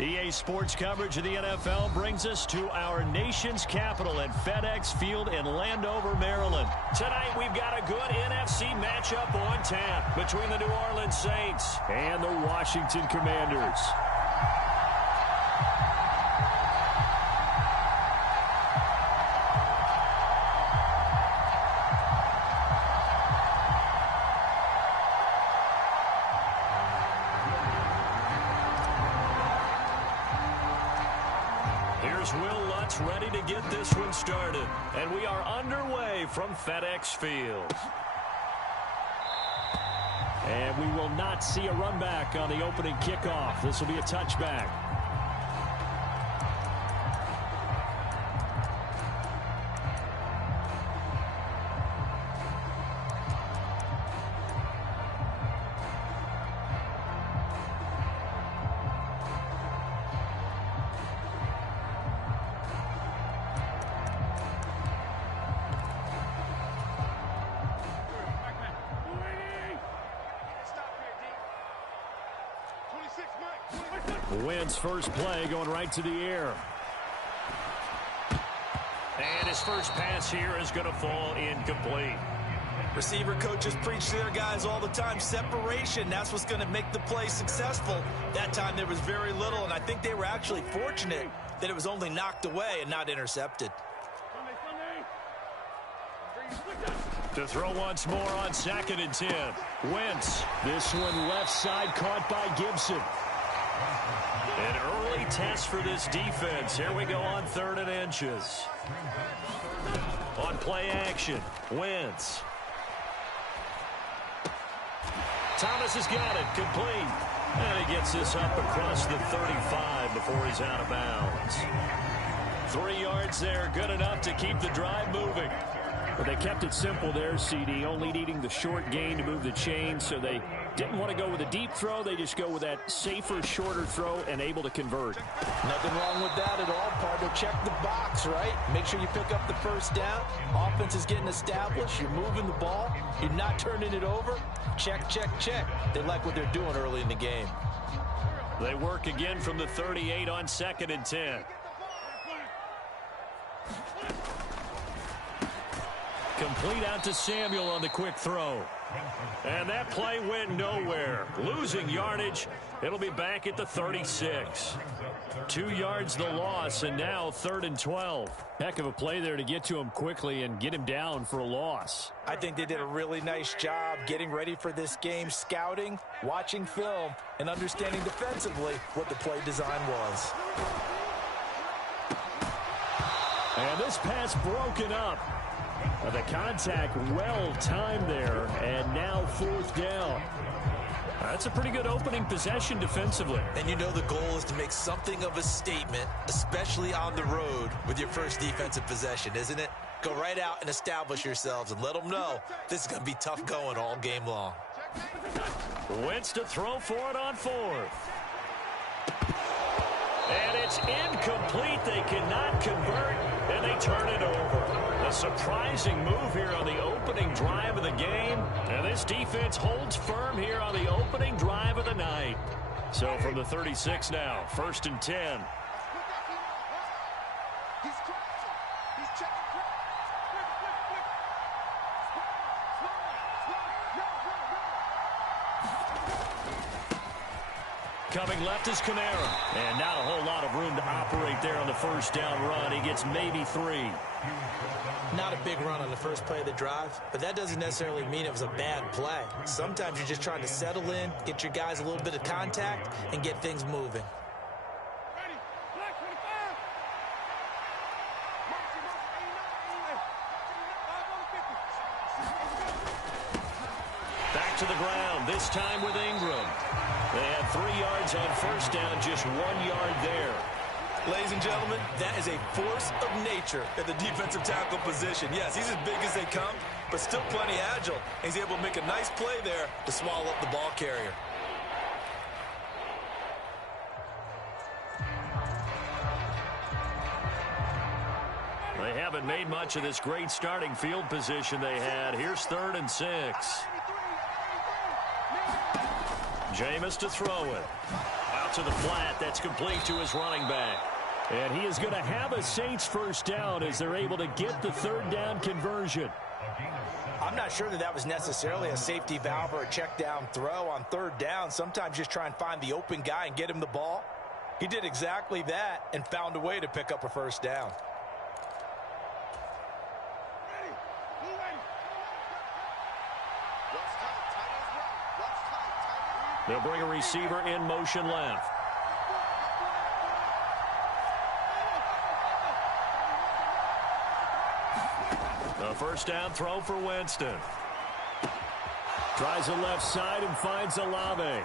EA Sports coverage of the NFL brings us to our nation's capital at FedEx Field in Landover, Maryland. Tonight, we've got a good NFC matchup on tap between the New Orleans Saints and the Washington Commanders. Ready to get this one started, and we are underway from FedEx Field. And we will not see a run back on the opening kickoff. This will be a touchback. Wentz first play going right to the air. And his first pass here is going to fall incomplete. Receiver coaches preach to their guys all the time. Separation, that's what's going to make the play successful. That time there was very little, and I think they were actually fortunate that it was only knocked away and not intercepted. To throw once more on 2nd and 10. Wentz. This one left side caught by Gibson. An early test for this defense. Here we go on 3rd and inches. On play action, Wentz. Thomas has got it, complete. And he gets this up across the 35 before he's out of bounds. 3 yards there, good enough to keep the drive moving. But they kept it simple there, CD, only needing the short gain to move the chain, so they didn't want to go with a deep throw. They just go with that safer, shorter throw and able to convert. Nothing wrong with that at all, partner. Check the box, right? Make sure you pick up the first down. Offense is getting established. You're moving the ball. You're not turning it over. Check, check, check. They like what they're doing early in the game. They work again from the 38 on 2nd and 10. Complete out to Samuel on the quick throw. And that play went nowhere. Losing yardage. It'll be back at the 36. 2 yards the loss, and now 3rd and 12. Heck of a play there to get to him quickly and get him down for a loss. I think they did a really nice job getting ready for this game, scouting, watching film, and understanding defensively what the play design was. And this pass broken up. The contact well timed there, and now 4th down. That's a pretty good opening possession defensively. And you know the goal is to make something of a statement, especially on the road with your first defensive possession, isn't it? Go right out and establish yourselves and let them know this is going to be tough going all game long. Wentz to throw for it on 4th. And it's incomplete. They cannot convert, and they turn it over. A surprising move here on the opening drive of the game. And this defense holds firm here on the opening drive of the night. So from the 36 now, 1st and 10. Coming left is Kamara. And not a whole lot of room to operate there on the first down run. He gets maybe 3. Not a big run on the first play of the drive, but that doesn't necessarily mean it was a bad play. Sometimes you're just trying to settle in, get your guys a little bit of contact, and get things moving. Back to the ground, this time with Ingram. They had 3 yards on first down, just 1 yard there. Ladies and gentlemen, that is a force of nature at the defensive tackle position. Yes, he's as big as they come, but still plenty agile. He's able to make a nice play there to swallow up the ball carrier. They haven't made much of this great starting field position they had. Here's 3rd and 6. Jameis to throw it. out to the flat. That's complete to his running back. And he is going to have a Saints first down as they're able to get the third down conversion. I'm not sure that was necessarily a safety valve or a check down throw on third down. Sometimes just try and find the open guy and get him the ball. He did exactly that and found a way to pick up a first down. They'll bring a receiver in motion left. A first down throw for Winston. Tries the left side and finds Olave.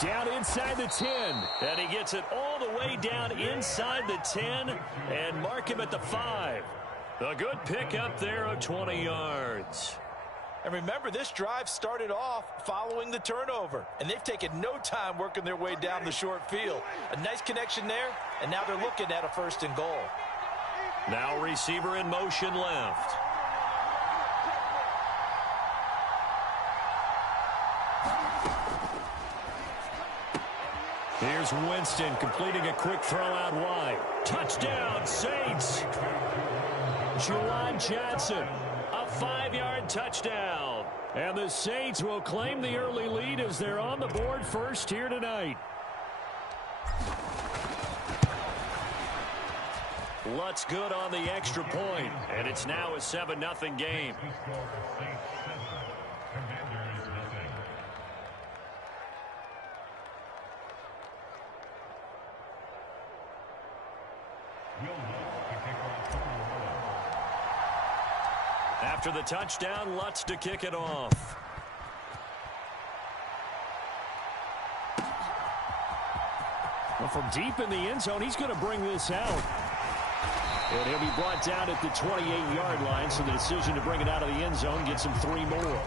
Down inside the 10. And he gets it all the way down inside the 10 and mark him at the 5. A good pickup there of 20 yards. And remember, this drive started off following the turnover, and they've taken no time working their way down the short field. A nice connection there, and now they're looking at a first and goal. Now receiver in motion left. Here's Winston completing a quick throw out wide. Touchdown, Saints! Juwan Johnson, a 5-yard touchdown. And the Saints will claim the early lead as they're on the board first here tonight. Lutt's good on the extra point, and it's now a 7-0 game. After the touchdown, Lutz to kick it off. Well, from deep in the end zone, he's going to bring this out. And he'll be brought down at the 28-yard line, so the decision to bring it out of the end zone gets him 3 more.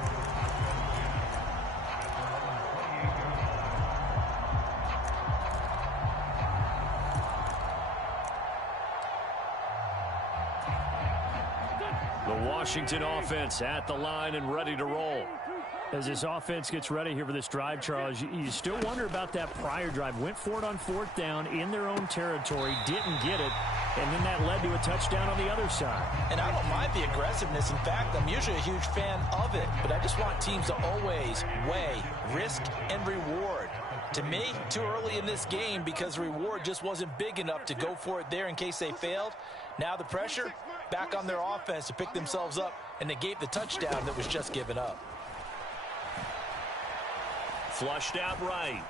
Washington offense at the line and ready to roll. As this offense gets ready here for this drive, Charles, you still wonder about that prior drive. Went for it on 4th down in their own territory, didn't get it, and then that led to a touchdown on the other side. And I don't mind the aggressiveness. In fact, I'm usually a huge fan of it, but I just want teams to always weigh risk and reward. To me, too early in this game because the reward just wasn't big enough to go for it there in case they failed. Now the pressure back on their offense to pick themselves up and negate the touchdown that was just given up. Flushed out right.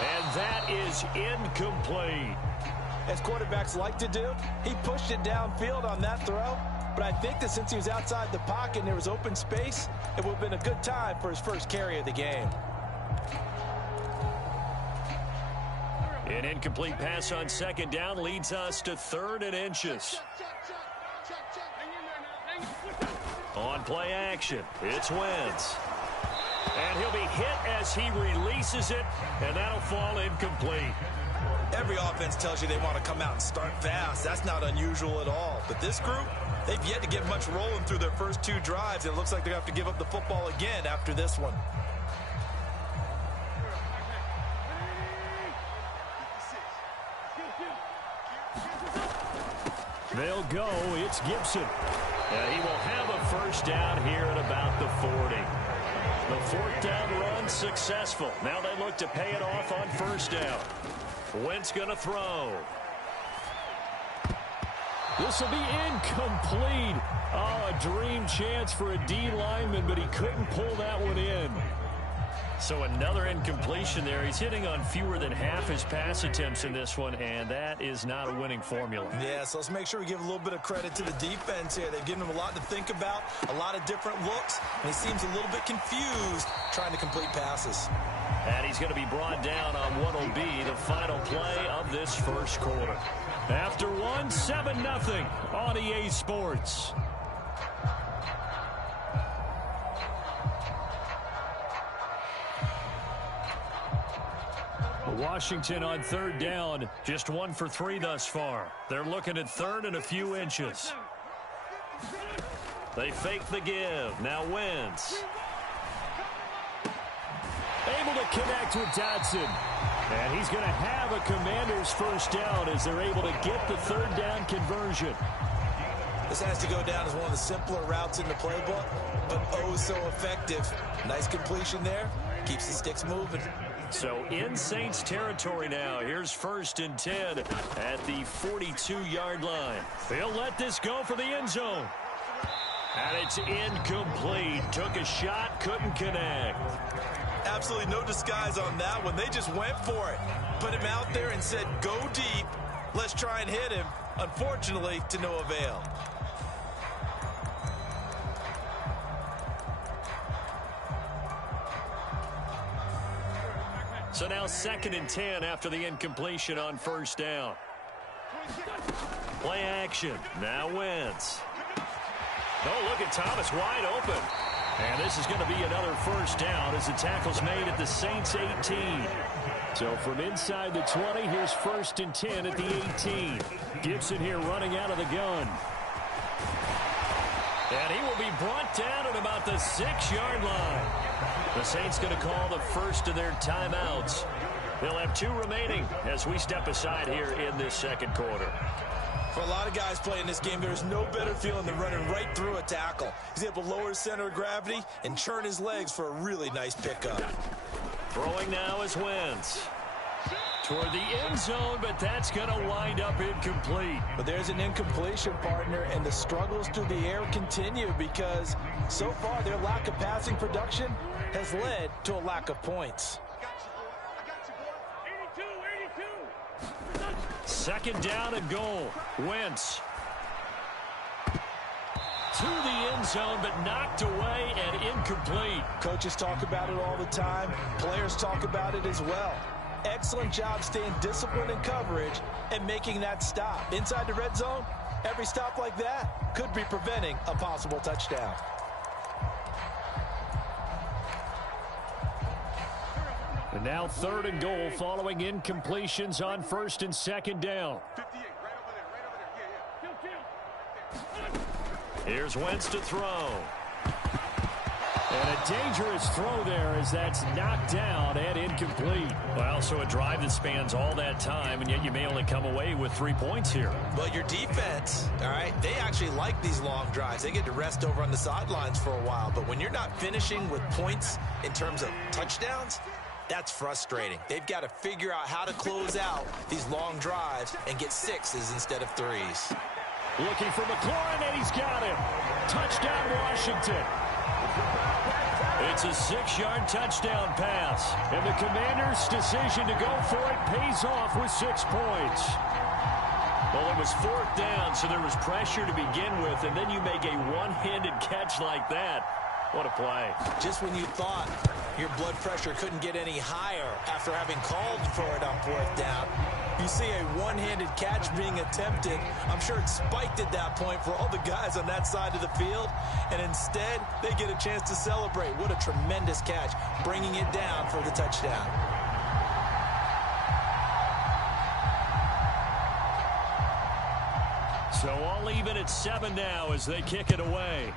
And that is incomplete. As quarterbacks like to do, he pushed it downfield on that throw. But I think that since he was outside the pocket and there was open space, it would have been a good time for his first carry of the game. An incomplete pass on 2nd down leads us to 3rd and inches. On play action, it's Wentz. And he'll be hit as he releases it, and that'll fall incomplete. Every offense tells you they want to come out and start fast. That's not unusual at all. But this group, they've yet to get much rolling through their first 2 drives. It looks like they're going to have to give up the football again after this one. They'll go. It's Gibson. He will have a first down here at about the 40. The 4th down run successful. Now they look to pay it off on 1st down. Wentz going to throw. This will be incomplete. Oh, a dream chance for a D lineman, but he couldn't pull that one in. So another incompletion there. He's hitting on fewer than half his pass attempts in this one, and that is not a winning formula. Yeah, so let's make sure we give a little bit of credit to the defense here. They've given him a lot to think about, a lot of different looks, and he seems a little bit confused trying to complete passes. And he's going to be brought down on what will be the final play of this first quarter. After 7-0 on EA Sports. Washington on 3rd down, just 1 for 3 thus far. They're looking at 3rd and a few inches. They fake the give. Now Wentz. Able to connect with Dotson. And he's going to have a Commanders first down as they're able to get the third down conversion. This has to go down as one of the simpler routes in the playbook, but oh so effective. Nice completion there. Keeps the sticks moving. So in Saints territory now. Here's 1st and 10 at the 42-yard line. They'll let this go for the end zone. And it's incomplete. Took a shot, couldn't connect. Absolutely no disguise on that one. They just went for it. Put him out there and said, go deep. Let's try and hit him. Unfortunately, to no avail. So now 2nd and 10 after the incompletion on 1st down. Play action. Now Wentz. Oh, look at Thomas wide open. And this is going to be another first down as the tackle's made at the Saints 18. So from inside the 20, here's 1st and 10 at the 18. Gibson here running out of the gun. And he will be brought down at about the 6-yard line. The Saints going to call the first of their timeouts. They'll have 2 remaining as we step aside here in this second quarter. For a lot of guys playing this game, there's no better feeling than running right through a tackle. He's able to lower his center of gravity and churn his legs for a really nice pickup. Throwing now is Wentz. Toward the end zone, but that's going to wind up incomplete. But there's an incompletion, partner, and the struggles through the air continue because so far their lack of passing production has led to a lack of points. 2nd down and goal. Wentz. To the end zone, but knocked away and incomplete. Coaches talk about it all the time. Players talk about it as well. Excellent job staying disciplined in coverage and making that stop. Inside the red zone, every stop like that could be preventing a possible touchdown. And now 3rd and goal following incompletions on 1st and 2nd down. Here's Wentz to throw. And a dangerous throw there as that's knocked down and incomplete. Well, so a drive that spans all that time, and yet you may only come away with 3 points here. Well, your defense, all right, they actually like these long drives. They get to rest over on the sidelines for a while. But when you're not finishing with points in terms of touchdowns, that's frustrating. They've got to figure out how to close out these long drives and get 6s instead of 3s. Looking for McLaurin, and he's got him. Touchdown, Washington. It's a 6-yard touchdown pass. And the Commanders' decision to go for it pays off with 6 points. Well, it was 4th down, so there was pressure to begin with, and then you make a one-handed catch like that. What a play. Just when you thought your blood pressure couldn't get any higher after having called for it on 4th down, you see a one-handed catch being attempted. I'm sure it spiked at that point for all the guys on that side of the field, and instead they get a chance to celebrate. What a tremendous catch, bringing it down for the touchdown. So all even at 7 now as they kick it away.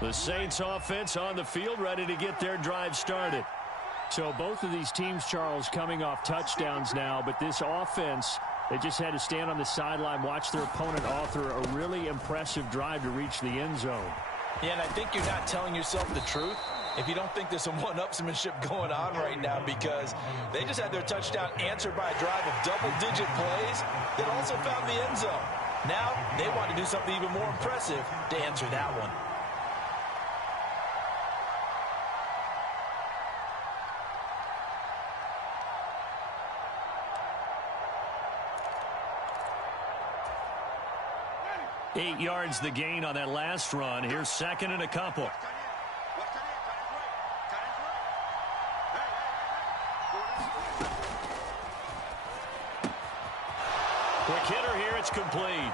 The Saints offense on the field, ready to get their drive started. So both of these teams, Charles, coming off touchdowns now, but this offense, they just had to stand on the sideline, watch their opponent author a really impressive drive to reach the end zone. Yeah, and I think you're not telling yourself the truth if you don't think there's some one-upsmanship going on right now, because they just had their touchdown answered by a drive of double-digit plays that also found the end zone. Now they want to do something even more impressive to answer that one. 8 yards the gain on that last run. Here's second and a couple. Quick hitter here. It's complete.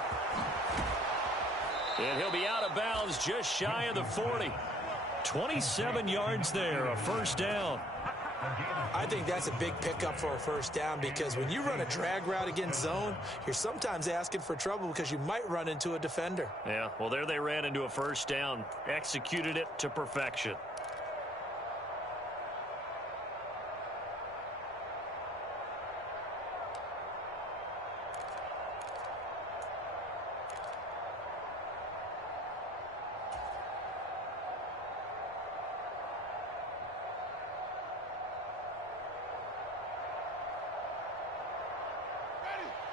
And he'll be out of bounds just shy of the 40. 27 yards there, a first down. I think that's a big pickup for a first down because when you run a drag route against zone, you're sometimes asking for trouble because you might run into a defender. Yeah, well, there they ran into a first down. Executed it to perfection.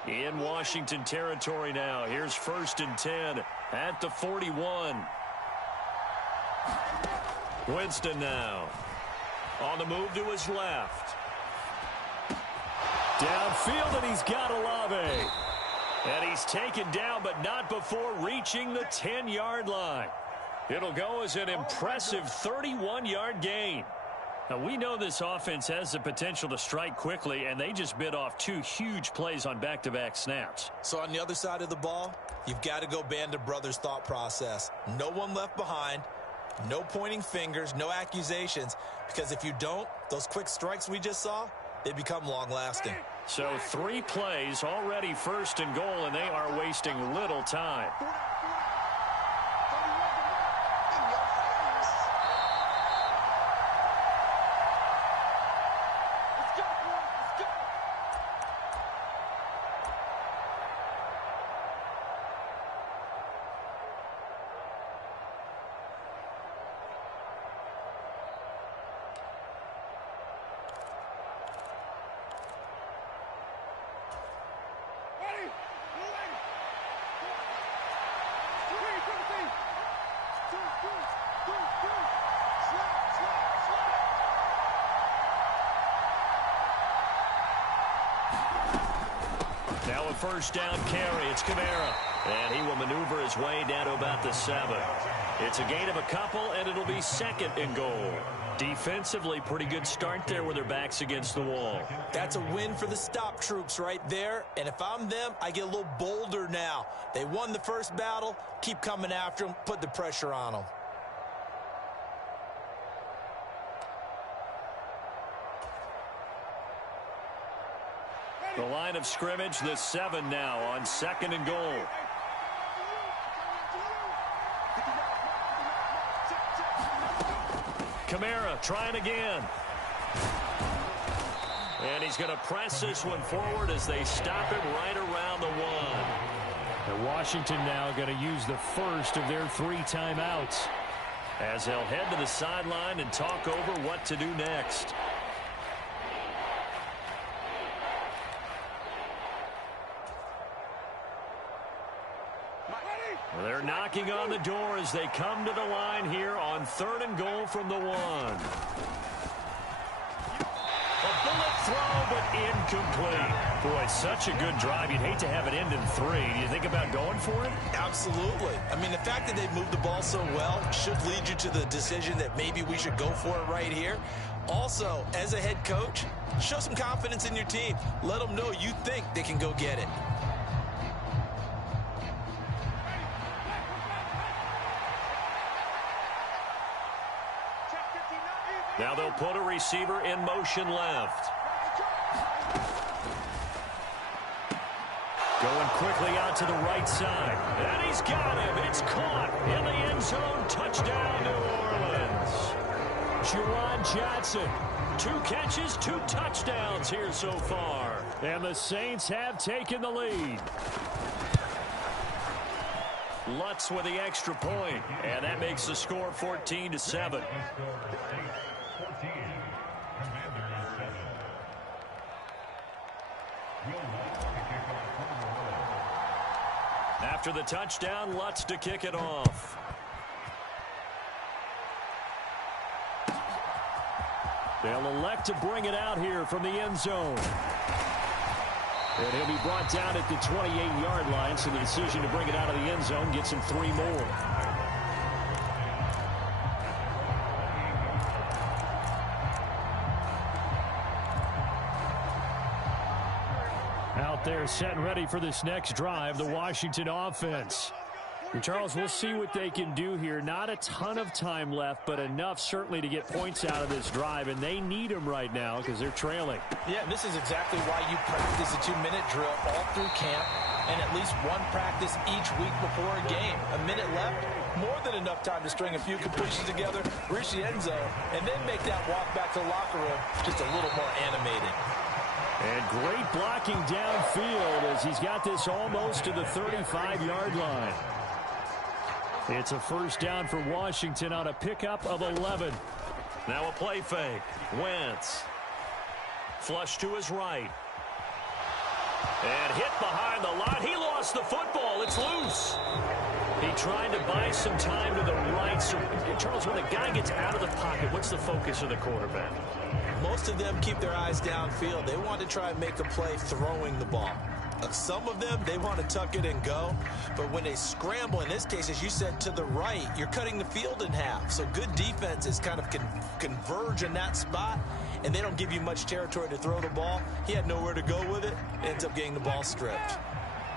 In Washington territory now. Here's first and 10 at the 41. Winston now. On the move to his left. Downfield, and he's got Olave. And he's taken down, but not before reaching the 10-yard line. It'll go as an impressive 31-yard gain. Now, we know this offense has the potential to strike quickly, and they just bit off 2 huge plays on back-to-back snaps. So on the other side of the ball, you've got to go Band of Brothers thought process. No one left behind, no pointing fingers, no accusations, because if you don't, those quick strikes we just saw, they become long-lasting. So 3 plays, already first and goal, and they are wasting little time. Now a first down carry. It's Kamara. And he will maneuver his way down to about the 7. It's a gain of a couple, and it'll be second and goal. Defensively, pretty good start there with their backs against the wall. That's a win for the stop troops right there. And if I'm them, I get a little bolder now. They won the first battle. Keep coming after them. Put the pressure on them. The line of scrimmage, the 7 now on second and goal. Kamara trying again. And he's going to press this one forward as they stop it right around the 1. And Washington now going to use the first of their 3 timeouts, as they'll head to the sideline and talk over what to do next. They're knocking on the door as they come to the line here on third and goal from the 1. A bullet throw, but incomplete. Boy, such a good drive. You'd hate to have it end in 3. Do you think about going for it? Absolutely. I mean, the fact that they've moved the ball so well should lead you to the decision that maybe we should go for it right here. Also, as a head coach, show some confidence in your team. Let them know you think they can go get it. Now they'll put a receiver in motion left. Going quickly out to the right side. And he's got him. It's caught in the end zone. Touchdown, New Orleans. Juwan Johnson. 2 catches, 2 touchdowns here so far. And the Saints have taken the lead. Lutz with the extra point. And that makes the score 14-7. After the touchdown, Lutz to kick it off. They'll elect to bring it out here from the end zone. And he'll be brought down at the 28-yard line, so the decision to bring it out of the end zone gets him 3 more. Out there set and ready for this next drive, the Washington offense. And Charles, we'll see what they can do here. Not a ton of time left, but enough certainly to get points out of this drive, and they need them right now because they're trailing. Yeah, this is exactly why you practice a 2-minute drill all through camp and at least one practice each week before a game. A minute left, more than enough time to string a few completions together, reach the end zone, and then make that walk back to the locker room just a little more animated. And great blocking downfield as he's got this almost to the 35-yard line. It's a first down for Washington on a pickup of 11. Now a play fake. Wentz. Flush to his right. And hit behind the line. He lost the football. It's loose. He tried to buy some time to the right. So, Charles, when a guy gets out of the pocket, what's the focus of the quarterback? Most of them keep their eyes downfield. They want to try and make a play throwing the ball. Some of them, they want to tuck it and go. But when they scramble, in this case, as you said, to the right, you're cutting the field in half. So good defenses kind of converge in that spot, and they don't give you much territory to throw the ball. He had nowhere to go with it. Ends up getting the ball stripped.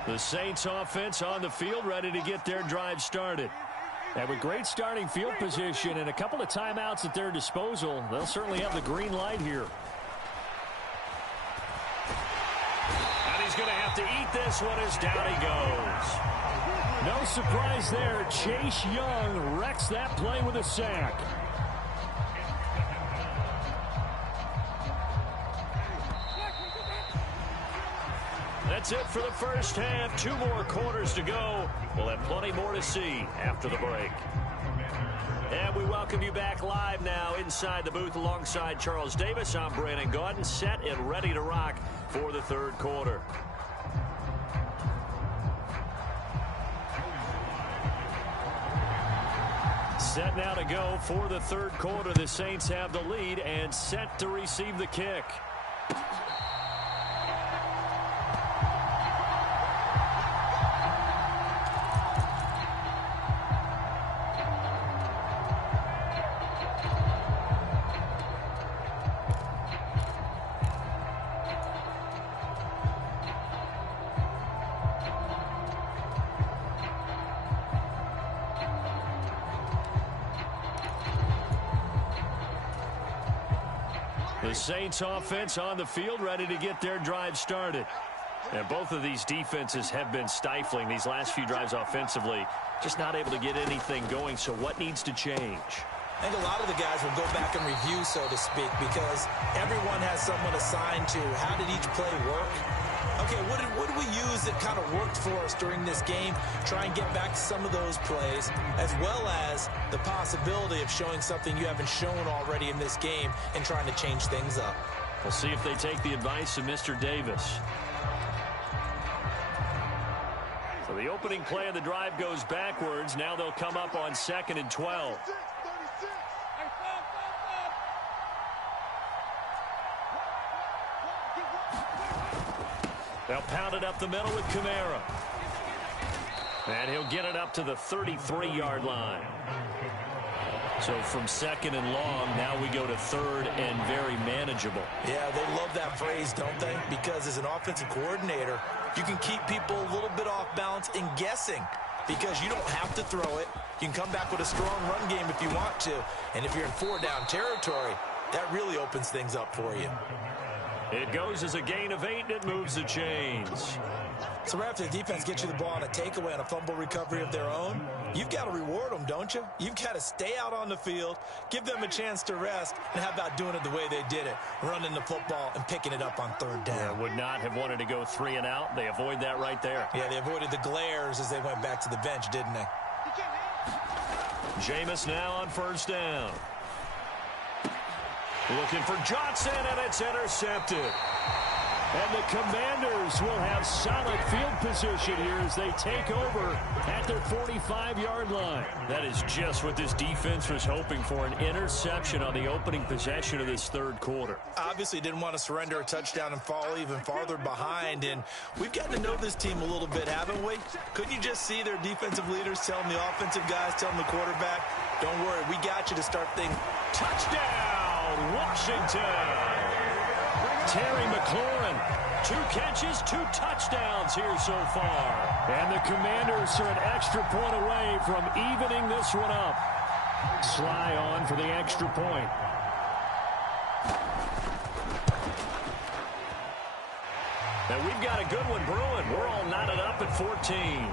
The Saints offense on the field, ready to get their drive started. And with great starting field position and a couple of timeouts at their disposal, they'll certainly have the green light here. And he's going to have to eat this one as down he goes. No surprise there. Chase Young wrecks that play with a sack. That's it for the first half. 2 more quarters to go. We'll have plenty more to see after the break. And we welcome you back live now inside the booth alongside Charles Davis. I'm Brandon Gaudin, set and ready to rock for the third quarter. Set now to go for the third quarter. The Saints have the lead and set to receive the kick. The Saints offense on the field, ready to get their drive started. And both of these defenses have been stifling these last few drives offensively. Just not able to get anything going. So what needs to change? I think a lot of the guys will go back and review, so to speak, because everyone has someone assigned to how did each play work. Okay, what did we use that kind of worked for us during this game? Try and get back to some of those plays, as well as the possibility of showing something you haven't shown already in this game and trying to change things up. We'll see if they take the advice of Mr. Davis. So the opening play of the drive goes backwards. Now they'll come up on 2nd and 12. They'll pound it up the middle with Kamara. And he'll get it up to the 33-yard line. So from 2nd and long, now we go to 3rd and very manageable. Yeah, they love that phrase, don't they? Because as an offensive coordinator, you can keep people a little bit off balance and guessing because you don't have to throw it. You can come back with a strong run game if you want to. And if you're in 4-down territory, that really opens things up for you. It goes as a gain of 8, and it moves the chains. So right after the defense gets you the ball on a takeaway on a fumble recovery of their own, you've got to reward them, don't you? You've got to stay out on the field, give them a chance to rest, and how about doing it the way they did it, running the football and picking it up on 3rd down. Yeah, would not have wanted to go 3 and out. They avoid that right there. Yeah, they avoided the glares as they went back to the bench, didn't they? Jameis now on 1st down. Looking for Johnson, and it's intercepted. And the Commanders will have solid field position here as they take over at their 45-yard line. That is just what this defense was hoping for, an interception on the opening possession of this third quarter. Obviously didn't want to surrender a touchdown and fall even farther behind. And we've gotten to know this team a little bit, haven't we? Couldn't you just see their defensive leaders telling the offensive guys, telling the quarterback, don't worry, we got you to start things. Touchdown, Washington! Terry McLaurin, 2 catches, 2 touchdowns here so far. And the Commanders are an extra point away from evening this one up. Sly on for the extra point. And we've got a good one brewing. We're all knotted up at 14.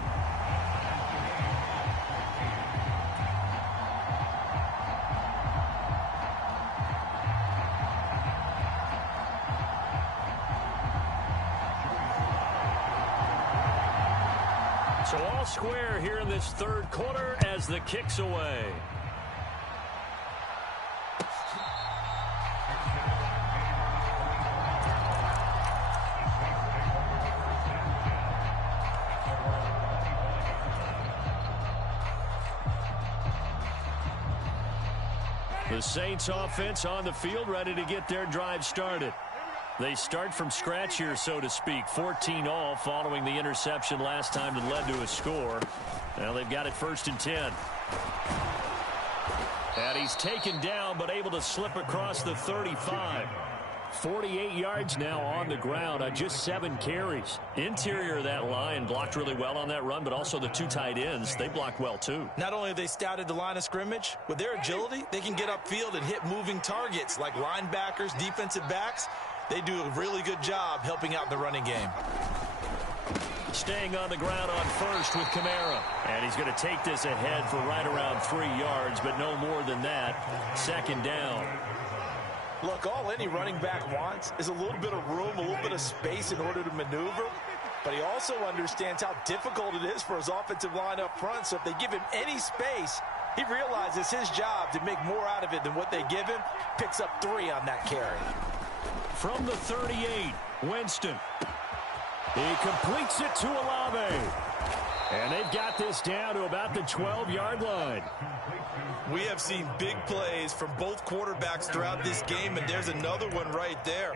So all square here in this third quarter as the kick's away. The Saints offense on the field ready to get their drive started. They start from scratch here, so to speak. 14-all following the interception last time that led to a score. Now they've got it 1st and 10. And he's taken down, but able to slip across the 35. 48 yards now on the ground on just 7 carries. Interior of that line blocked really well on that run, but also the 2 tight ends, they blocked well too. Not only have they scouted the line of scrimmage, with their agility, they can get upfield and hit moving targets like linebackers, defensive backs. They do a really good job helping out the running game. Staying on the ground on first with Kamara. And he's going to take this ahead for right around 3 yards, but no more than that. 2nd down. Look, all any running back wants is a little bit of room, a little bit of space in order to maneuver. But he also understands how difficult it is for his offensive line up front. So if they give him any space, he realizes his job to make more out of it than what they give him. Picks up 3 on that carry. From the 38, Winston. He completes it to Olave. And they've got this down to about the 12-yard line. We have seen big plays from both quarterbacks throughout this game, and there's another one right there.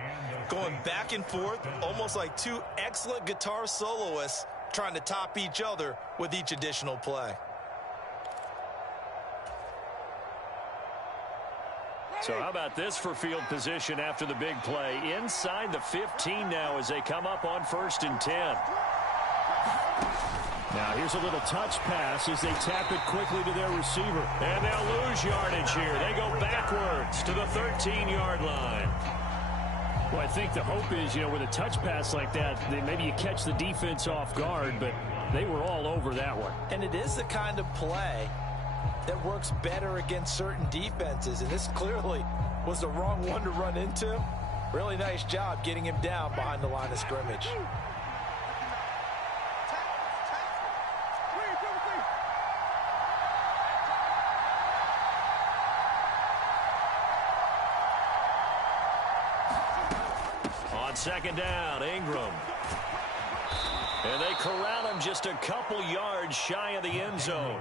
Going back and forth, almost like 2 excellent guitar soloists trying to top each other with each additional play. So how about this for field position after the big play? Inside the 15 now as they come up on 1st and 10. Now here's a little touch pass as they tap it quickly to their receiver. And they'll lose yardage here. They go backwards to the 13-yard line. Well, I think the hope is, with a touch pass like that, maybe you catch the defense off guard, but they were all over that one. And it is the kind of play that works better against certain defenses, and this clearly was the wrong one to run into. Really nice job getting him down behind the line of scrimmage. On 2nd down, Ingram. And they corral him just a couple yards shy of the end zone.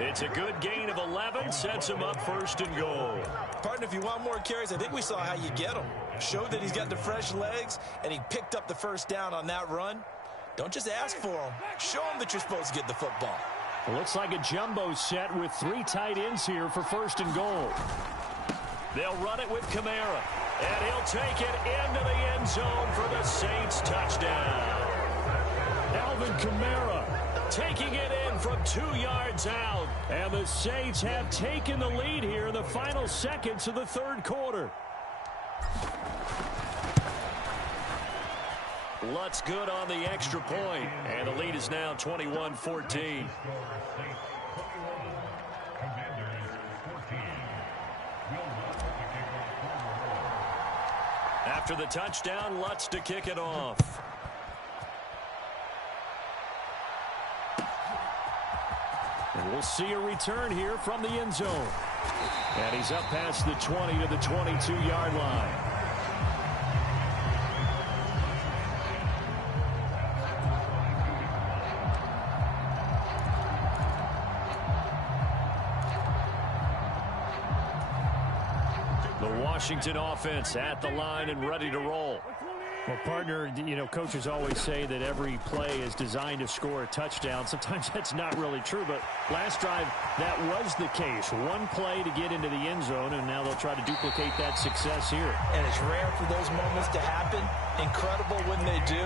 It's a good gain of 11, sets him up 1st and goal. Partner, if you want more carries, I think we saw how you get him. Showed that he's got the fresh legs, and he picked up the 1st down on that run. Don't just ask for him. Show him that you're supposed to get the football. It looks like a jumbo set with 3 tight ends here for 1st and goal. They'll run it with Kamara, and he'll take it into the end zone for the Saints touchdown. Alvin Kamara taking it in from 2 yards out. And the Saints have taken the lead here in the final seconds of the 3rd quarter. Lutz good on the extra point, and the lead is now 21-14. After the touchdown, Lutz to kick it off. And we'll see a return here from the end zone. And he's up past the 20 to the 22-yard line. The Washington offense at the line and ready to roll. Well, partner, you know, coaches always say that every play is designed to score a touchdown. Sometimes that's not really true, but last drive, that was the case. One play to get into the end zone, and now they'll try to duplicate that success here. And it's rare for those moments to happen. Incredible when they do.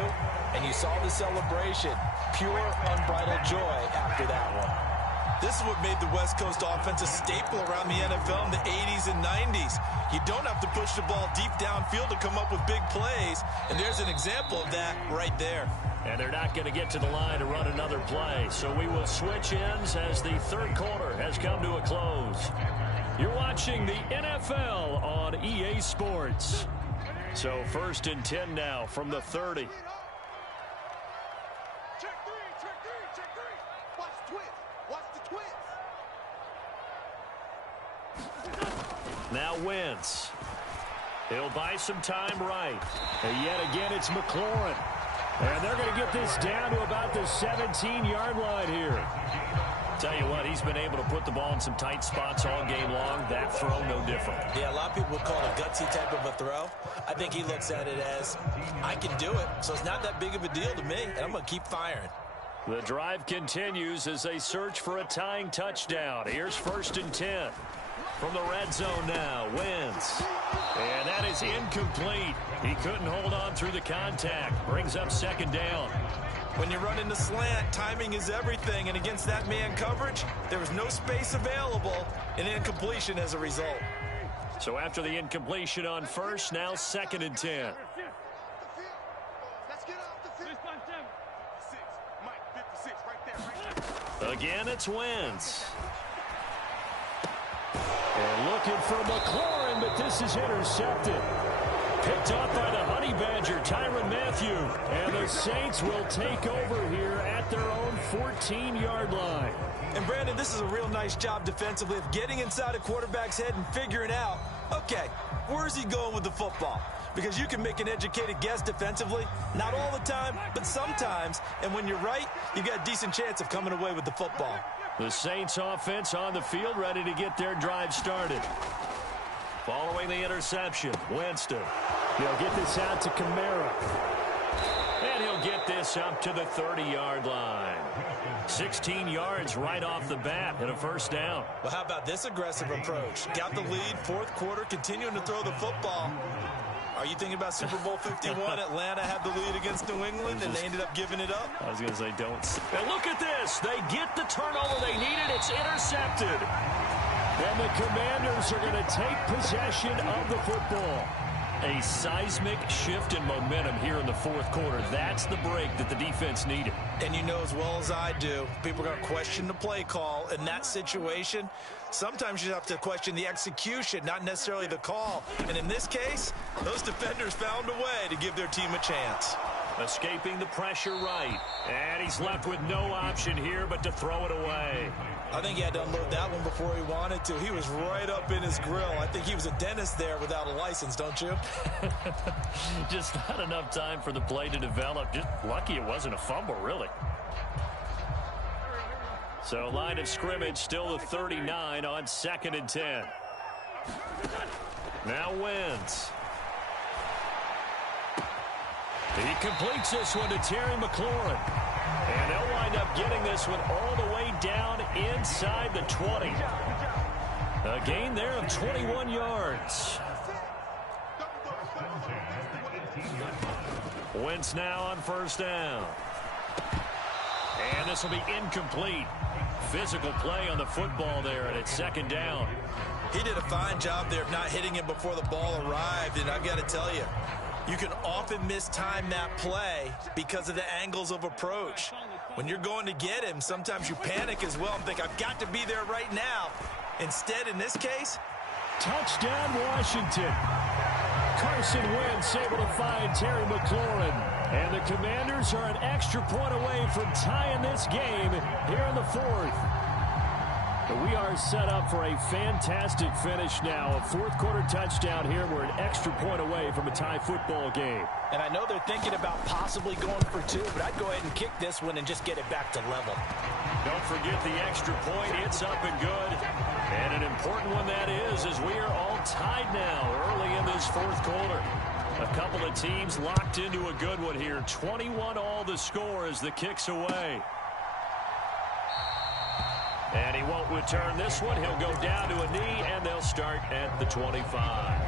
And you saw the celebration. Pure, unbridled joy after that one. This is what made the West Coast offense a staple around the NFL in the 80s and 90s. You don't have to push the ball deep downfield to come up with big plays, and there's an example of that right there. And they're not going to get to the line to run another play, so we will switch ends as the third quarter has come to a close. You're watching the NFL on EA Sports. So 1st and 10 now from the 30. Now Wentz. He'll buy some time right. And yet again, it's McLaurin. And they're going to get this down to about the 17-yard line here. Tell you what, he's been able to put the ball in some tight spots all game long. That throw, no different. Yeah, a lot of people would call it a gutsy type of a throw. I think he looks at it as, I can do it, so it's not that big of a deal to me, and I'm going to keep firing. The drive continues as they search for a tying touchdown. Here's 1st and 10. From the red zone now, Wentz. And that is incomplete. He couldn't hold on through the contact. Brings up 2nd down. When you run in the slant, timing is everything. And against that man coverage, there was no space available. An incompletion as a result. So after the incompletion on 1st, now 2nd and 10. Again, it's Wentz. And looking for McLaurin, but this is intercepted. Picked up by the Honey Badger, Tyrann Mathieu. And the Saints will take over here at their own 14-yard line. And, Brandon, this is a real nice job defensively of getting inside a quarterback's head and figuring out, okay, where's he going with the football? Because you can make an educated guess defensively. Not all the time, but sometimes. And when you're right, you've got a decent chance of coming away with the football. The Saints offense on the field ready to get their drive started. Following the interception, Winston. He'll get this out to Kamara. And he'll get this up to the 30-yard line. 16 yards right off the bat and a 1st down. Well, how about this aggressive approach? Got the lead, 4th quarter, continuing to throw the football. Are you thinking about Super Bowl 51? Atlanta had the lead against New England, and they ended up giving it up? I was going to say don't. And look at this. They get the turnover they needed. It's intercepted. And the Commanders are going to take possession of the football. A seismic shift in momentum here in the 4th quarter. That's the break that the defense needed. And you know as well as I do, people are going to question the play call in that situation. Sometimes you have to question the execution, not necessarily the call. And in this case, those defenders found a way to give their team a chance. Escaping the pressure right. And he's left with no option here but to throw it away. I think he had to unload that one before he wanted to. He was right up in his grill. I think he was a dentist there without a license, don't you? Just not enough time for the play to develop. Just lucky it wasn't a fumble, really. So line of scrimmage still the 39 on 2nd and 10. Now Wentz. He completes this one to Terry McLaurin. And they'll wind up getting this one all the way down inside the 20. A gain there of 21 yards. Wentz now on 1st down. And this will be incomplete. Physical play on the football there, and it's 2nd down. He did a fine job there of not hitting him before the ball arrived, and I've got to tell you, you can often mistime that play because of the angles of approach. When you're going to get him, sometimes you panic as well and think, I've got to be there right now. Instead, in this case, touchdown Washington. Carson Wentz able to find Terry McLaurin. And the Commanders are an extra point away from tying this game here in the 4th. We are set up for a fantastic finish now. A 4th quarter touchdown here. We're an extra point away from a tie football game. And I know they're thinking about possibly going for 2, but I'd go ahead and kick this one and just get it back to level. Don't forget the extra point. It's up and good. And an important one that is, as we are all tied now early in this fourth quarter. A couple of teams locked into a good one here. 21 all the score as the kick's away. And he won't return this one. He'll go down to a knee, and they'll start at the 25.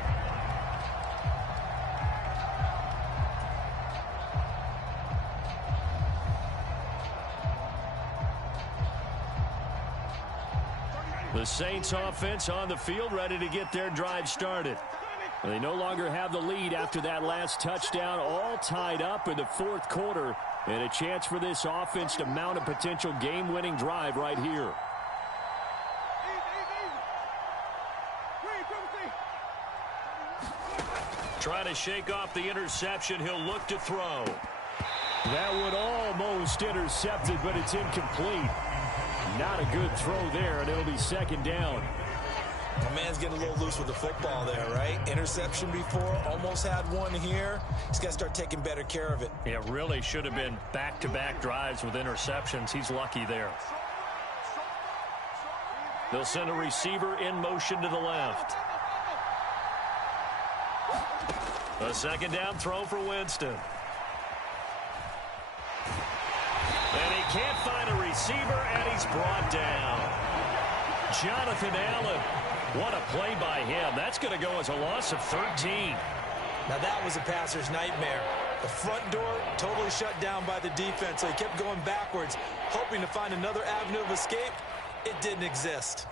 The Saints offense on the field, ready to get their drive started. They no longer have the lead after that last touchdown, all tied up in the fourth quarter, and a chance for this offense to mount a potential game-winning drive right here. Trying to shake off the interception. He'll look to throw. That one almost intercepted, but it's incomplete. Not a good throw there, and it'll be second down. The man's getting a little loose with the football there, right? Interception before, almost had one here. He's got to start taking better care of it. Yeah, really should have been back-to-back drives with interceptions. He's lucky there. They'll send a receiver in motion to the left. A second down throw for Winston. And he can't find a receiver, and he's brought down. Jonathan Allen. What a play by him. That's going to go as a loss of 13. Now that was a passer's nightmare. The front door totally shut down by the defense, so he kept going backwards, hoping to find another avenue of escape. It didn't exist.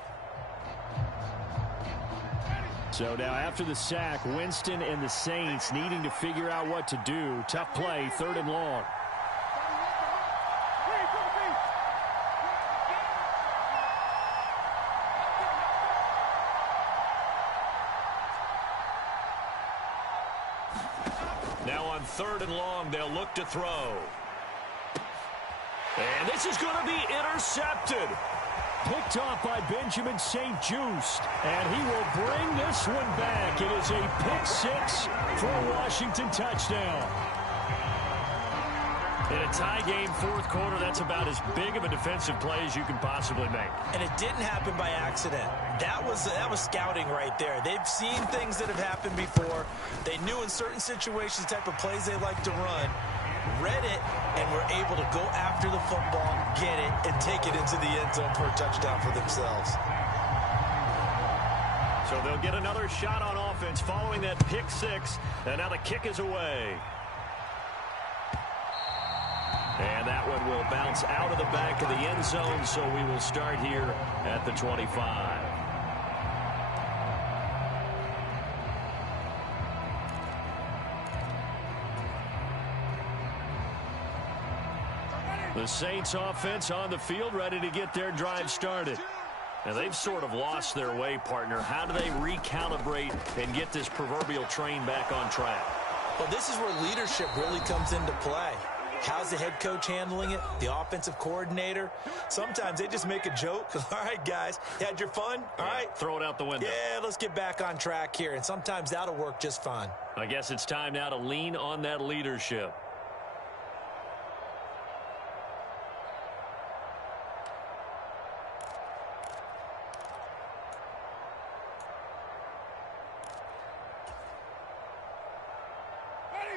So now after the sack, Winston and the Saints needing to figure out what to do. Tough play, third and long. Now on third and long, they'll look to throw. And this is going to be intercepted. Picked off by Benjamin St-Juste, and he will bring this one back. It is a pick six for a Washington touchdown. In a tie game fourth quarter, that's about as big of a defensive play as you can possibly make. And it didn't happen by accident. That was scouting right there. They've seen things that have happened before. They knew in certain situations the type of plays they like to run. Read it, and were able to go after the football, get it, and take it into the end zone for a touchdown for themselves. So they'll get another shot on offense following that pick six, and now the kick is away. And that one will bounce out of the back of the end zone, so we will start here at the 25. The Saints offense on the field, ready to get their drive started. And they've sort of lost their way, partner. How do they recalibrate and get this proverbial train back on track? Well, this is where leadership really comes into play. How's the head coach handling it? The offensive coordinator? Sometimes they just make a joke. All right, guys, you had your fun? All right. Throw it out the window. Yeah, let's get back on track here. And sometimes that'll work just fine. I guess it's time now to lean on that leadership.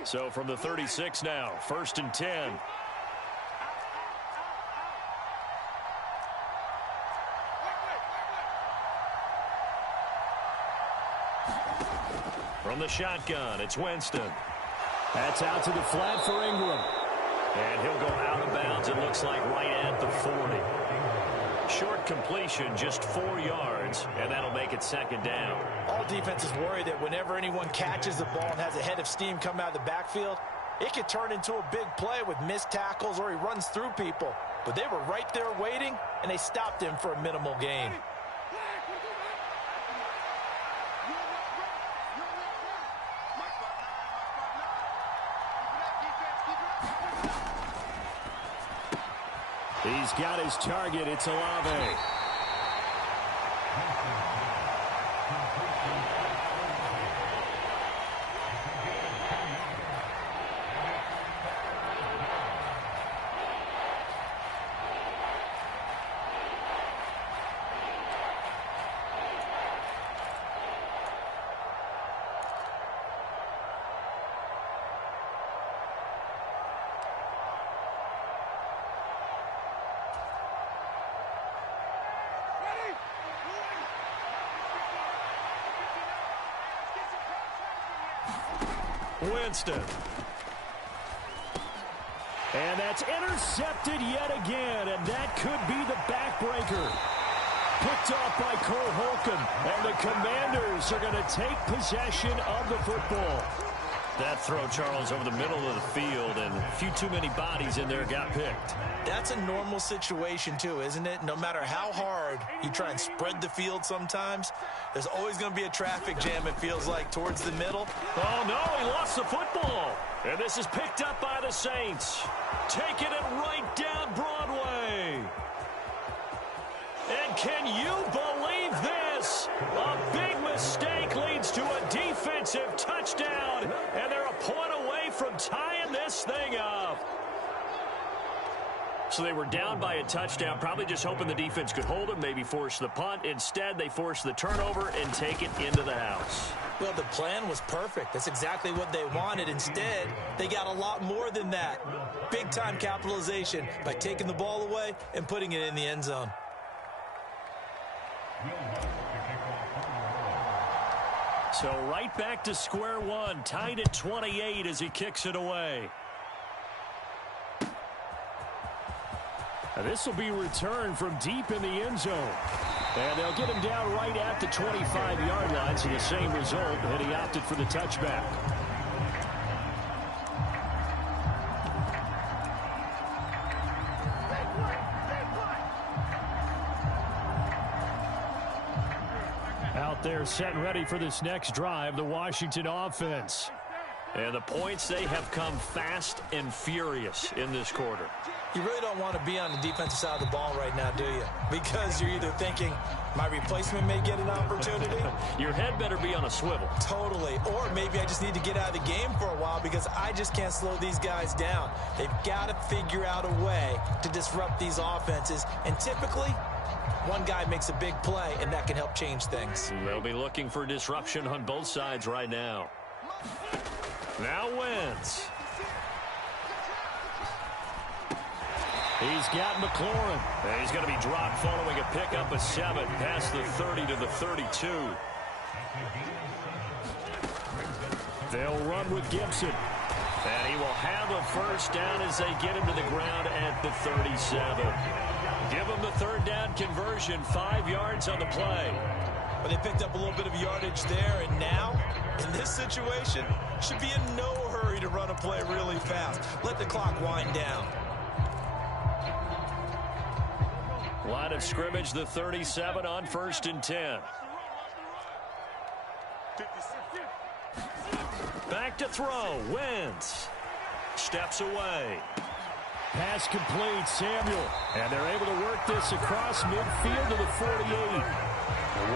So from the 36 now, 1st and 10. From the shotgun, it's Winston. That's out to the flat for Ingram. And he'll go out of bounds, it looks like, right at the 40. Short completion, just 4 yards, and that'll make it second down. All defenses worry that whenever anyone catches the ball and has a head of steam come out of the backfield, it could turn into a big play with missed tackles or he runs through people. But they were right there waiting, and they stopped him for a minimal gain. He's got his target. It's Olave. Winston. And that's intercepted yet again, and that could be the backbreaker. Picked off by Cole Holcomb, and the Commanders are going to take possession of the football. That throw, Charles, over the middle of the field, and a few too many bodies in there got picked. That's a normal situation, too, isn't it? No matter how hard you try and spread the field sometimes, there's always going to be a traffic jam, it feels like, towards the middle. Oh, no, he lost the football. And this is picked up by the Saints. Taking it right down Broadway. And can you believe this? A big mistake leads to a defensive touchdown, and they're a point away from tying this thing up. So they were down by a touchdown, probably just hoping the defense could hold them, maybe force the punt. Instead, they forced the turnover and take it into the house. Well, the plan was perfect. That's exactly what they wanted. Instead, they got a lot more than that. Big-time capitalization by taking the ball away and putting it in the end zone. So right back to square one, tied at 28 as he kicks it away. This will be returned from deep in the end zone. And they'll get him down right at the 25-yard line, so the same result, and he opted for the touchback. Out there set and ready for this next drive, the Washington offense. And the points, they have come fast and furious in this quarter. You really don't want to be on the defensive side of the ball right now, do you? Because you're either thinking, my replacement may get an opportunity. Your head better be on a swivel. Totally. Or maybe I just need to get out of the game for a while because I just can't slow these guys down. They've got to figure out a way to disrupt these offenses. And typically, one guy makes a big play, and that can help change things. They'll be looking for disruption on both sides right now. Now Wentz. He's got McLaurin. And he's going to be dropped following a pickup of 7 past the 30 to the 32. They'll run with Gibson. And he will have a first down as they get him to the ground at the 37. Give him the third down conversion, 5 yards on the play. But they picked up a little bit of yardage there, and now, in this situation, should be in no hurry to run a play really fast. Let the clock wind down. Line of scrimmage, the 37 on 1st and 10. Back to throw. Wentz steps away. Pass complete, Samuel. And they're able to work this across midfield to the 48.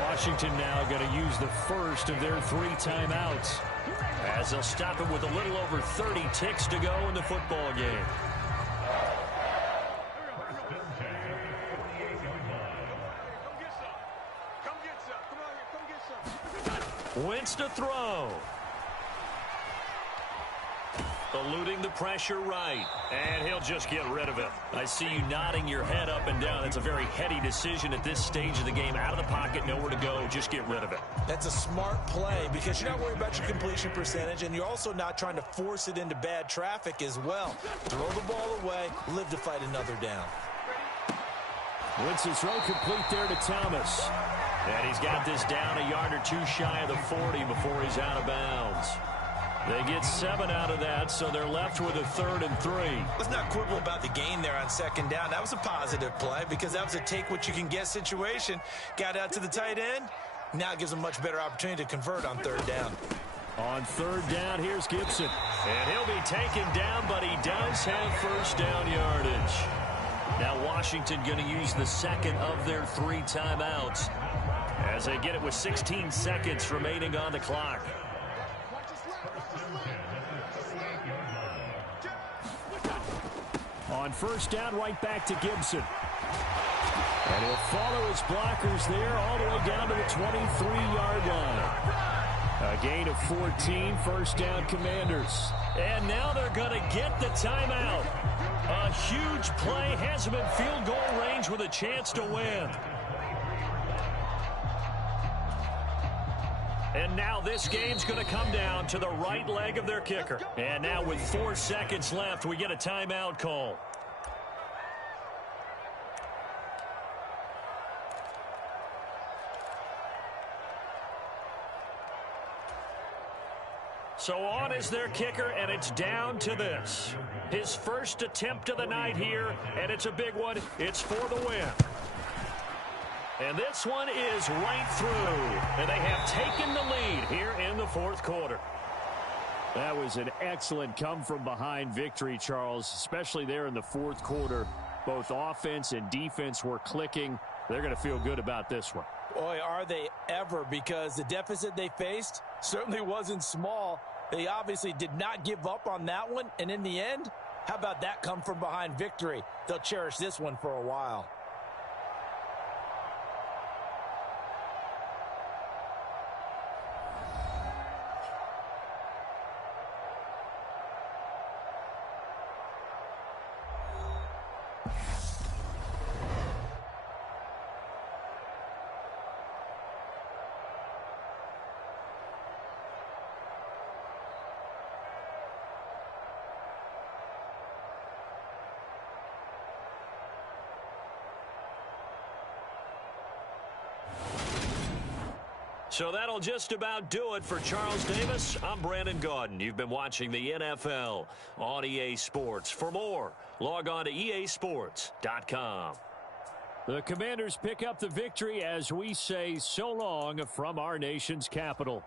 Washington now going to use the first of their 3 timeouts, as they'll stop it with a little over 30 ticks to go in the football game. Wentz to throw. Eluding the pressure right. And he'll just get rid of it. I see you nodding your head up and down. It's a very heady decision at this stage of the game. Out of the pocket, nowhere to go. Just get rid of it. That's a smart play because you're not worried about your completion percentage, and you're also not trying to force it into bad traffic as well. Throw the ball away, live to fight another down. Wentz's throw complete there to Thomas. And he's got this down a yard or 2 shy of the 40 before he's out of bounds. They get 7 out of that, so they're left with a 3rd and 3. Let's not quibble about the gain there on 2nd down. That was a positive play because that was a take-what-you-can-get situation. Got out to the tight end. Now it gives them a much better opportunity to convert on 3rd down. On 3rd down, here's Gibson. And he'll be taken down, but he does have first down yardage. Now Washington going to use the 2nd of their 3 timeouts as they get it with 16 seconds remaining on the clock. On 1st down, right back to Gibson. And he'll follow his blockers there all the way down to the 23-yard line. A gain of 14, 1st down Commanders. And now they're going to get the timeout. A huge play has him in field goal range with a chance to win. And now this game's going to come down to the right leg of their kicker. And now with 4 seconds left, we get a timeout call. So on is their kicker, and it's down to this. His first attempt of the night here, and it's a big one. It's for the win. And this one is right through. And they have taken the lead here in the fourth quarter. That was an excellent come-from-behind victory, Charles, especially there in the fourth quarter. Both offense and defense were clicking. They're going to feel good about this one. Boy, are they ever, because the deficit they faced certainly wasn't small. They obviously did not give up on that one. And in the end, how about that come-from-behind victory? They'll cherish this one for a while. So that'll just about do it for Charles Davis. I'm Brandon Gaudin. You've been watching the NFL on EA Sports. For more, log on to easports.com. The Commanders pick up the victory as we say so long from our nation's capital.